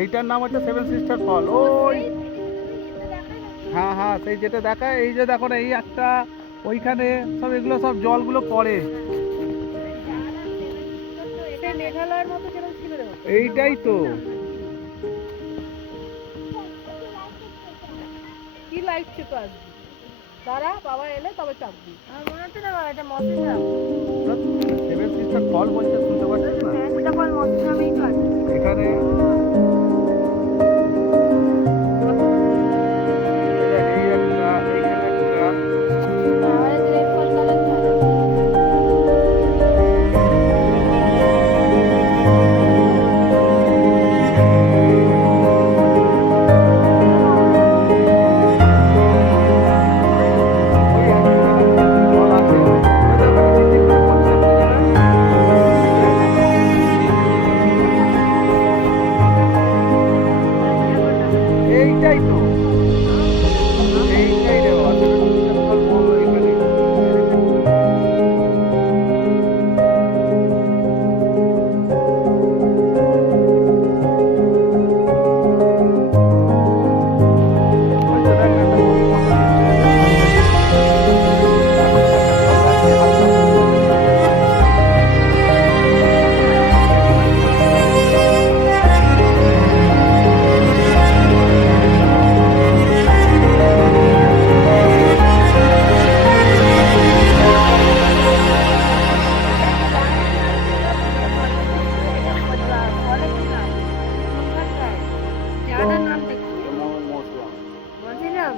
এইটার নাম হচ্ছে সেভেন সিস্টার ফল। ওই হ্যাঁ হ্যাঁ, সেই যেটা দেখায়, এই যে দেখো না, এই একটা ওইখানে সব এগুলো সব জলগুলো পড়ে। মেঘালয়ের মতো যেরকম ছিল এইটাই তো। কি লাইট চেপে আসবি, দাঁড়া বাবা এলে তবে চাপবি। আমার মনে হচ্ছে না বাবা এটা মশলা সেভেন সিস্টার ফল বলতে শুনতে পাচ্ছিস না? সেটা ফল মশলামেই তো আছে এখানে এই একটা, এইখানে একটা। রেড ফল কালার ওই একটা ফল আছে, ওটা ওখানে চিচিং করে বলছে একটা জায়গায়। এইটাই তো, এইটাই রে বাবা, সেভেন সিস্টার ফল বললো এখানে। ওই তো দেখ না, একটা নদীর মতো নিশ্চয়ই আছে, নদীটা দিয়ে তার মধ্যে একটা ফল আছে হালকা। জায়গাটার নাম দেখি মশলা। বলছিলাম